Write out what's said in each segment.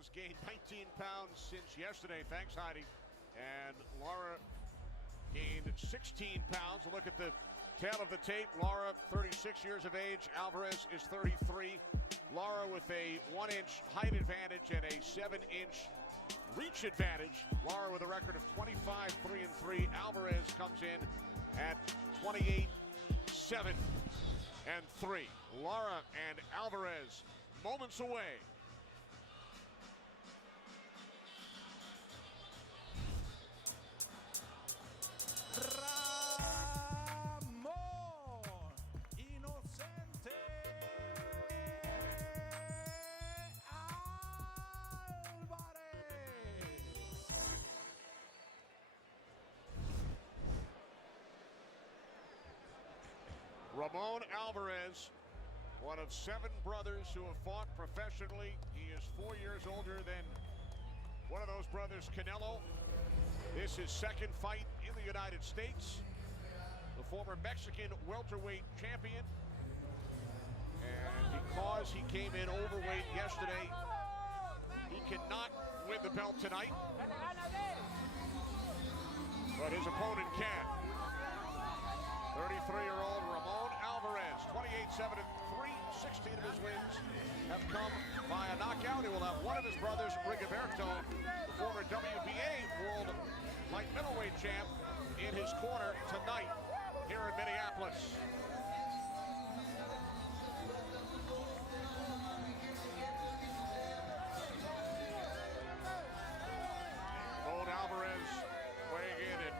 Alvarez gained 19 pounds since yesterday. Thanks, Heidi. And Lara gained 16 pounds. Look at the tail of the tape. Lara, 36 years of age. Alvarez is 33. Lara with a 1-inch height advantage and a 7-inch reach advantage. Lara with a record of 25-3-3. Alvarez comes in at 28-7-3. Lara and Alvarez moments away. Ramon Alvarez, one of 7 brothers who have fought professionally. He is 4 years older than one of those brothers, Canelo. This is his second fight in the United States. The former Mexican welterweight champion. And because he came in overweight yesterday, he cannot win the belt tonight. But his opponent can. 33-year-old Ramon Alvarez, 28-7-3, 16 of his wins have come by a knockout. He will have one of his brothers, Rigoberto, the former WBA world light middleweight champ, in his corner tonight here in Minneapolis. Ramon Alvarez weighing in at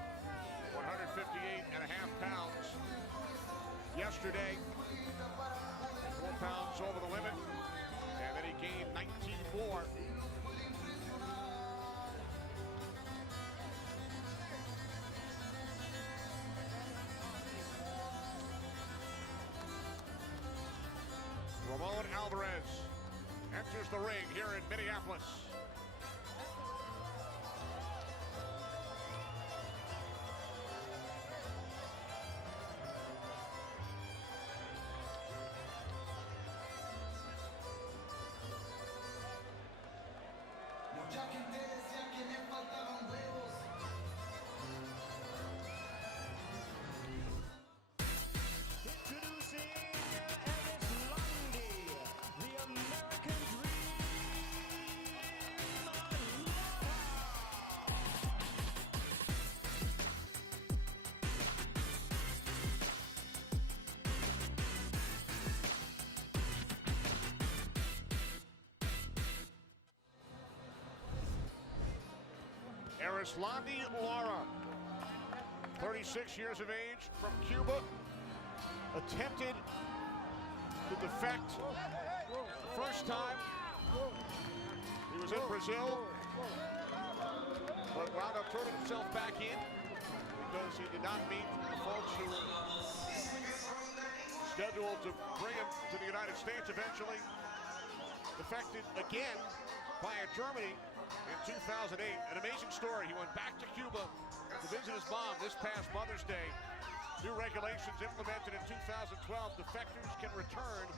158.5 pounds. Yesterday, 4 pounds over the limit, and then he gained 19 more. Ramon Alvarez enters the ring here in Minneapolis. Lara, 36 years of age, from Cuba, attempted to defect the first time. He was in Brazil, but wound up turning himself back in because he did not meet the folks who were scheduled to bring him to the United States eventually. Defected again via Germany in 2008. An amazing story. He went back to Cuba to visit his mom this past Mother's Day. New regulations implemented in 2012. Defectors can return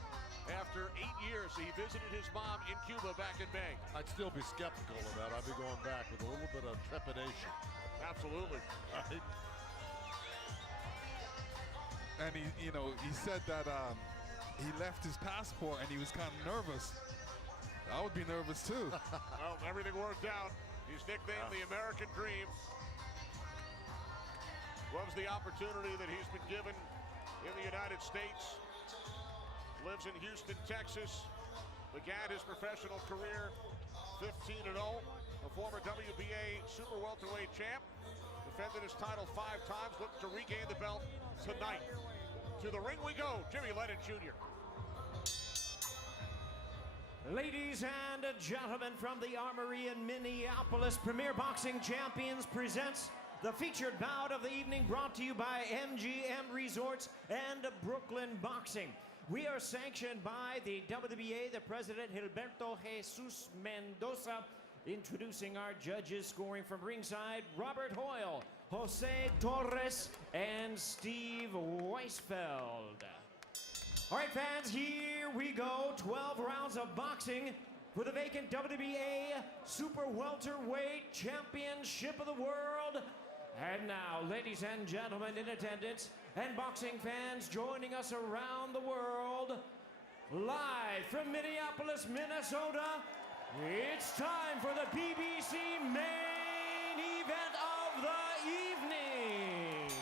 after 8 years. He visited his mom in Cuba back in May. I'd still be skeptical of that. I'd be going back with a little bit of trepidation. Absolutely. Right? And he said that he left his passport and he was kind of nervous. I would be nervous too. Well, everything worked out. He's nicknamed the American Dream. Loves the opportunity that he's been given in the United States. Lives in Houston, Texas. Began his professional career 15-0. A former WBA super welterweight champ. Defended his title 5 times. Looking to regain the belt tonight. To the ring we go. Jimmy Lennon Jr. Ladies and gentlemen, from the Armory in Minneapolis, Premier Boxing Champions presents the featured bout of the evening, brought to you by MGM Resorts and Brooklyn Boxing. We are sanctioned by the WBA, the president, Gilberto Jesus Mendoza. Introducing our judges, scoring from ringside, Robert Hoyle, Jose Torres, and Steve Weisfeld. All right, fans, here we go. 12 rounds of boxing. for the vacant WBA Super Welterweight Championship of the World. And now, ladies and gentlemen in attendance and boxing fans joining us around the world, live from Minneapolis, Minnesota, it's time for the PBC main event of the evening.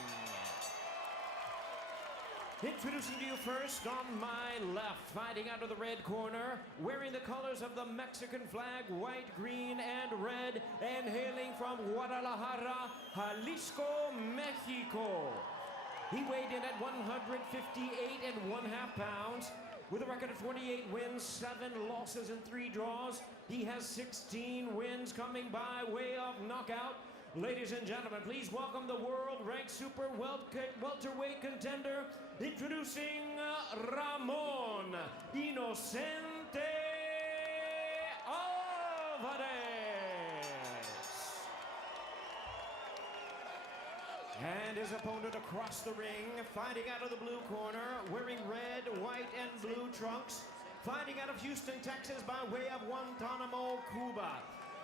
Introducing to you first on my left, fighting out of the red corner, wearing the colors of the Mexican flag, white, green, and red, and hailing from Guadalajara, Jalisco, Mexico. He weighed in at 158.5 pounds, with a record of 28 wins, 7 losses, and 3 draws. He has 16 wins coming by way of knockout. Ladies and gentlemen, please welcome the world-ranked super welterweight contender, introducing Ramon Inocente Alvarez. And his opponent across the ring, fighting out of the blue corner, wearing red, white, and blue trunks, fighting out of Houston, Texas by way of Guantanamo, Cuba.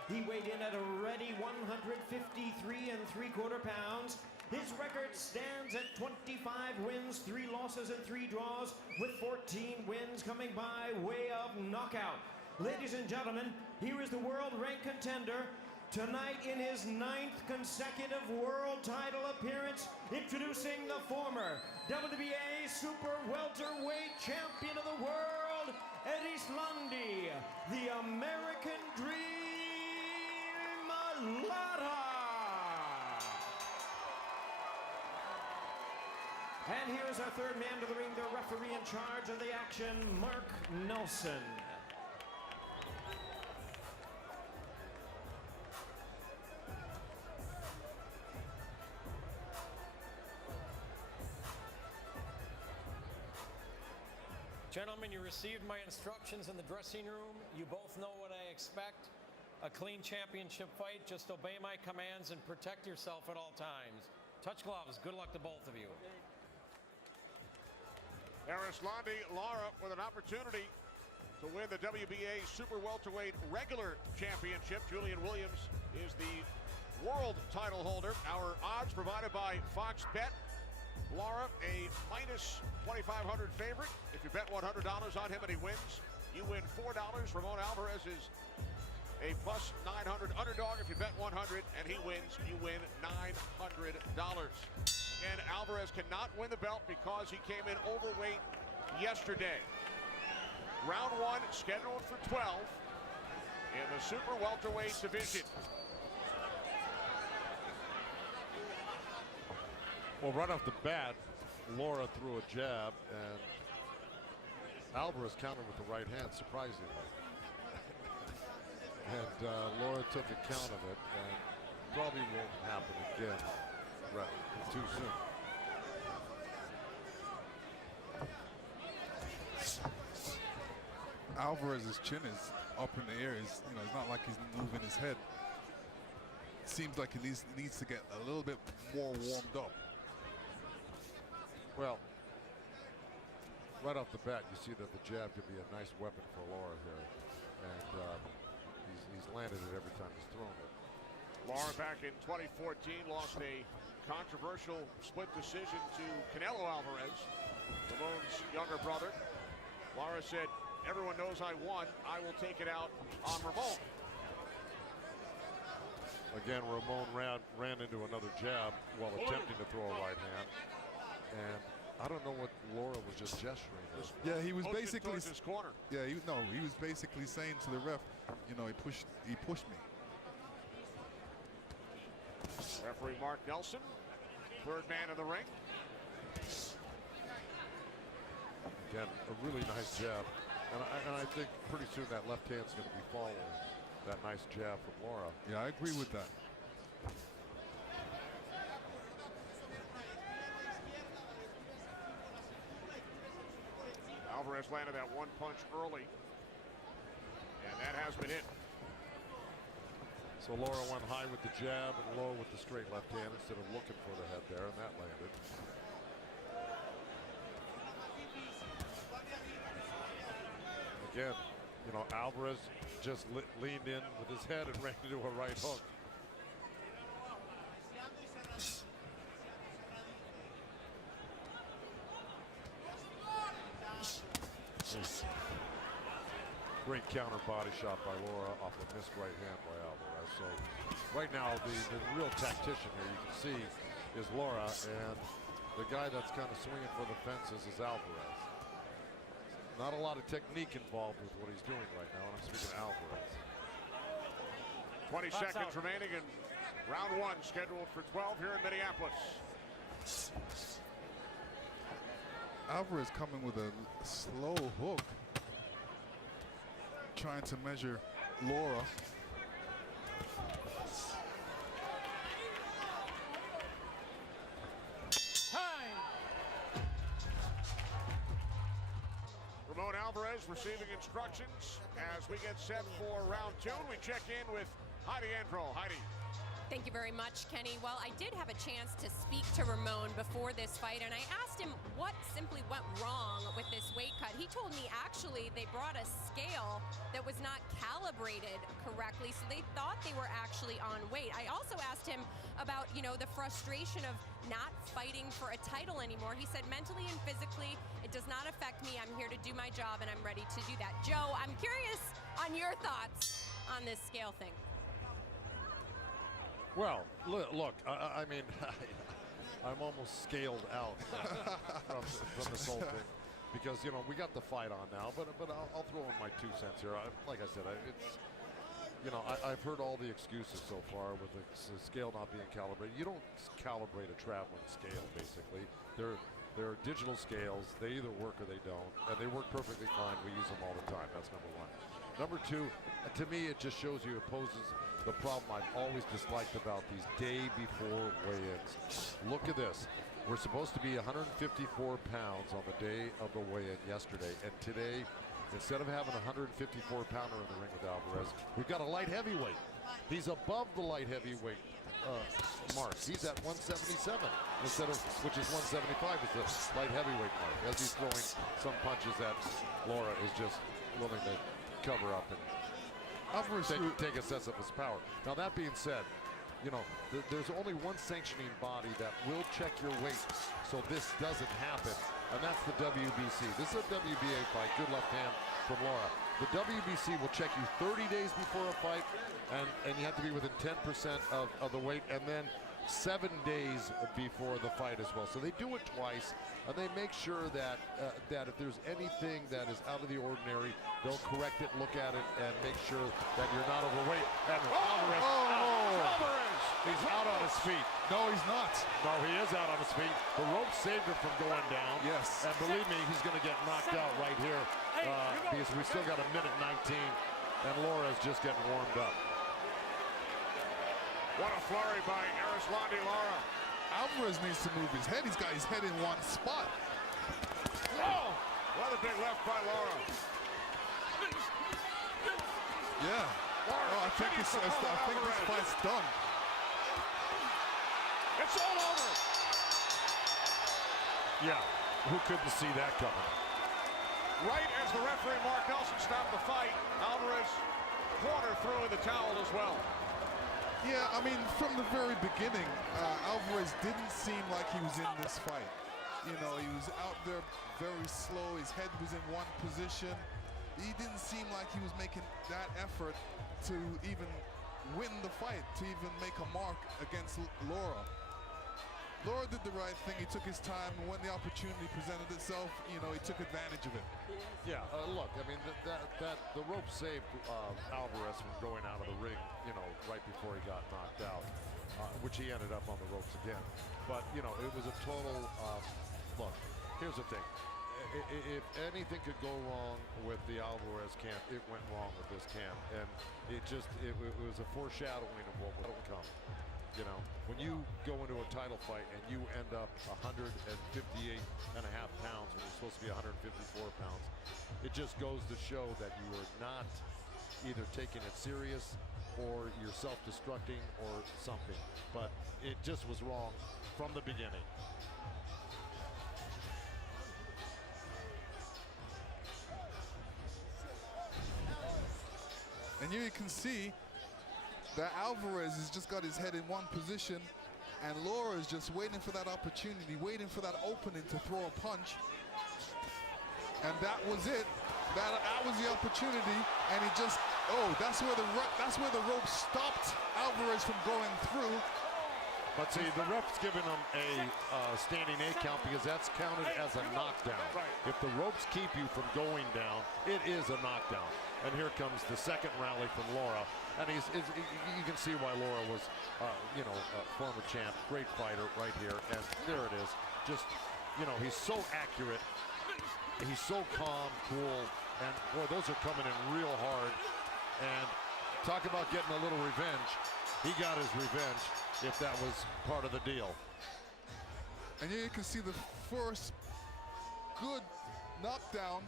He weighed in at a ready 153.75 pounds. His record stands at 25 wins, 3 losses, and 3 draws, with 14 wins coming by way of knockout. Ladies and gentlemen, here is the world-ranked contender, tonight in his 9th consecutive world title appearance, introducing the former WBA Super Welterweight Champion of the World, Erislandy, the American Dream, Lara. And here's our third man to the ring, the referee in charge of the action, Mark Nelson. Gentlemen, you received my instructions in the dressing room. You both know what I expect. A clean championship fight. Just obey my commands and protect yourself at all times. Touch gloves. Good luck to both of you. Erislandy Lara with an opportunity to win the WBA Super Welterweight Regular Championship. Julian Williams is the world title holder. Our odds provided by Fox Bet. Lara, a minus 2,500 favorite. If you bet $100 on him and he wins, you win $4. Ramon Alvarez is a plus 900 underdog. If you bet 100 and he wins, you win $900. And Alvarez cannot win the belt because he came in overweight yesterday. Round 1 scheduled for 12 in the Super Welterweight division. Well, right off the bat, Lara threw a jab, and Alvarez countered with the right hand, surprisingly. And Lara took account of it, and probably won't happen again too soon. Alvarez's chin is up in the air. It's not like he's moving his head. It seems like he needs to get a little bit more warmed up. Well, right off the bat, you see that the jab could be a nice weapon for Lara here. And he's landed it every time he's thrown it. Lara back in 2014 lost a controversial split decision to Canelo Alvarez, Ramon's younger brother. Lara said, "Everyone knows I won. I will take it out on Ramon." Again, Ramon ran into another jab while attempting to throw a right hand. And I don't know what Lara was just gesturing at. Yeah, he was basically his corner. Yeah, he was basically saying to the ref, he pushed me. Referee Mark Nelson, third man in the ring. Again, a really nice jab. And I think pretty soon that left hand's going to be following that nice jab from Lara. Yeah, I agree with that. Alvarez landed that one punch early, and that has been it. So Lara went high with the jab and low with the straight left hand instead of looking for the head there, and that landed. Again, You know, Alvarez just leaned in with his head and ran into a right hook. Great counter body shot by Lara off a missed right hand by Alvarez. So right now the real tactician here you can see is Lara, and the guy that's kind of swinging for the fences is Alvarez. Not a lot of technique involved with what he's doing right now, and I'm speaking of Alvarez. 20 seconds remaining in round one, scheduled for 12 here in Minneapolis. Alvarez coming with a slow hook, trying to measure Lara. Ramon Alvarez receiving instructions as we get set for round two. We check in with Heidi Andro. Heidi. Thank you very much, Kenny. Well, I did have a chance to speak to Ramon before this fight, and I asked him what simply went wrong with this weight cut. He told me actually they brought a scale that was not calibrated correctly, so they thought they were actually on weight. I also asked him about, you know, the frustration of not fighting for a title anymore. He said mentally and physically, it does not affect me. I'm here to do my job, and I'm ready to do that. Joe, I'm curious on your thoughts on this scale thing. Well, look, I mean, I'm almost scaled out from this whole thing because, you know, we got the fight on now, but I'll throw in my 2 cents here. Like I said, it's, you know, I've heard all the excuses so far with the scale not being calibrated. You don't calibrate a traveling scale, basically. They're digital scales. They either work or they don't, and they work perfectly fine. We use them all the time. That's number one. Number two, to me, it just shows you, it poses the problem I've always disliked about these day before weigh-ins. Look at this. We're supposed to be 154 pounds on the day of the weigh-in yesterday, and today, instead of having a 154-pounder in the ring with Alvarez, we've got a light heavyweight. He's above the light heavyweight mark. He's at 177 instead of, which is 175 is the light heavyweight mark. As he's throwing some punches that Lara is just willing to cover up and take a sense of his power. Now that being said, you know, there's only one sanctioning body that will check your weight so this doesn't happen, and that's the WBC. This is a WBA fight. Good left hand from Lara. The WBC will check you 30 days before a fight, and you have to be within 10% of the weight, and then 7 days before the fight as well. So they do it twice, and they make sure that that if there's anything that is out of the ordinary, they'll correct it, look at it, and make sure that you're not overweight. And Alvarez, he's out on his feet. No, he's not. No, he is out on his feet. The rope saved him from going down. Yes. And believe me, he's going to get knocked out right here because we still got a minute 19, and Lara's just getting warmed up. What a flurry by Arislandi Lara. Alvarez needs to move his head. He's got his head in one spot. Oh, what a big left by Lara. Yeah. Lara, I think this fight's done. It's all over. Yeah, who couldn't see that coming? Right as the referee Mark Nelson stopped the fight, Alvarez corner threw in the towel as well. Yeah, I mean, from the very beginning, Alvarez didn't seem like he was in this fight. You know, he was out there very slow. His head was in one position. He didn't seem like he was making that effort to even win the fight, to even make a mark against Lara. Lara did the right thing. He took his time, and when the opportunity presented itself, you know, he took advantage of it. Yeah, look, I mean, the rope saved Alvarez from going out of the ring, you know, right before he got knocked out, which he ended up on the ropes again. But, you know, it was a total, look, here's the thing. If anything could go wrong with the Alvarez camp, it went wrong with this camp. And it was a foreshadowing of what will come. You know, when you go into a title fight and you end up 158.5 pounds when you're supposed to be 154 pounds, it just goes to show that you are not either taking it serious or you're self-destructing or something. But it just was wrong from the beginning. And here you can see that Alvarez has just got his head in one position, and Lara is just waiting for that opportunity, waiting for that opening to throw a punch. And that was it. That was the opportunity, and he just, that's where the rope stopped Alvarez from going through. But see, the ref's giving him a standing 8 count because that's counted as a knockdown. Right. If the ropes keep you from going down, it is a knockdown. And here comes the second rally from Lara. And you can see why Lara was, a former champ, great fighter right here. And there it is. Just, he's so accurate. He's so calm, cool. And boy, those are coming in real hard. And talk about getting a little revenge. He got his revenge, if that was part of the deal. And here you can see the first good knockdown.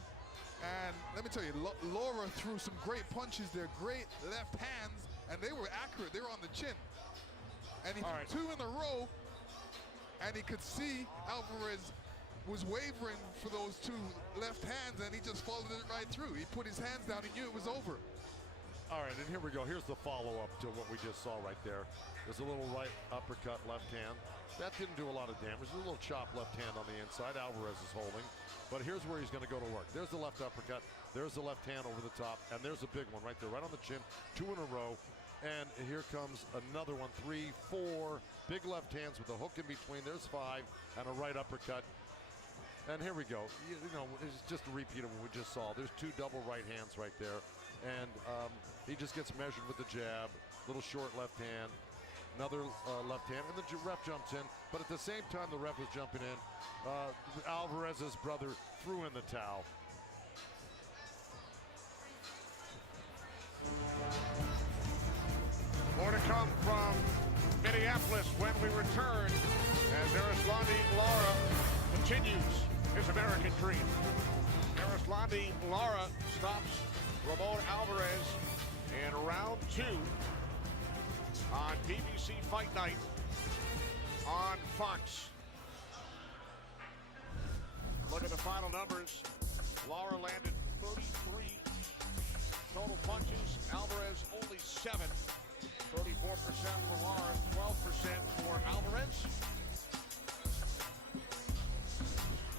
And let me tell you, Lara threw some great punches there, great left hands, and they were accurate. They were on the chin. And he threw 2 in a row, and he could see Alvarez was wavering for those 2 left hands, and he just followed it right through. He put his hands down, he knew it was over. All right, and here we go. Here's the follow-up to what we just saw right there. There's a little right uppercut, left hand. That didn't do a lot of damage. There's a little chop left hand on the inside. Alvarez is holding. But here's where he's going to go to work. There's the left uppercut. There's the left hand over the top. And there's a big one right there, right on the chin. 2 in a row. And here comes another one. 3, 4. Big left hands with a hook in between. There's 5. And a right uppercut. And here we go. It's just a repeat of what we just saw. There's 2 double right hands right there. And he just gets measured with the jab. Little short left hand. Another left hand, and the ref jumps in. But at the same time the ref was jumping in, Alvarez's brother threw in the towel. More to come from Minneapolis when we return, as Erislandy Lara continues his American dream. Erislandy Lara stops Ramon Alvarez in round 2 on PBC Fight Night on Fox. Look at the final numbers. Lara landed 33 total punches. Alvarez only 7. 34% for Lara, 12% for Alvarez.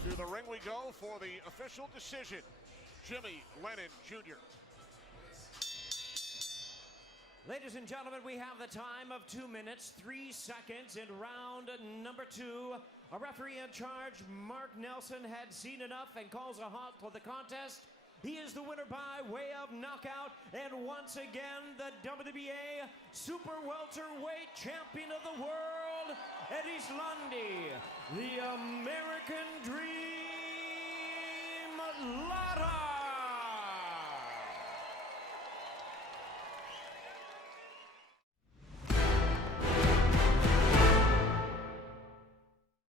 To the ring we go for the official decision. Jimmy Lennon Jr. Ladies and gentlemen, we have the time of 2 minutes, 3 seconds in round number 2. A referee in charge, Mark Nelson, had seen enough and calls a halt to the contest. He is the winner by way of knockout, and once again, the WBA Super Welterweight Champion of the World, Erislandy, the American Dream.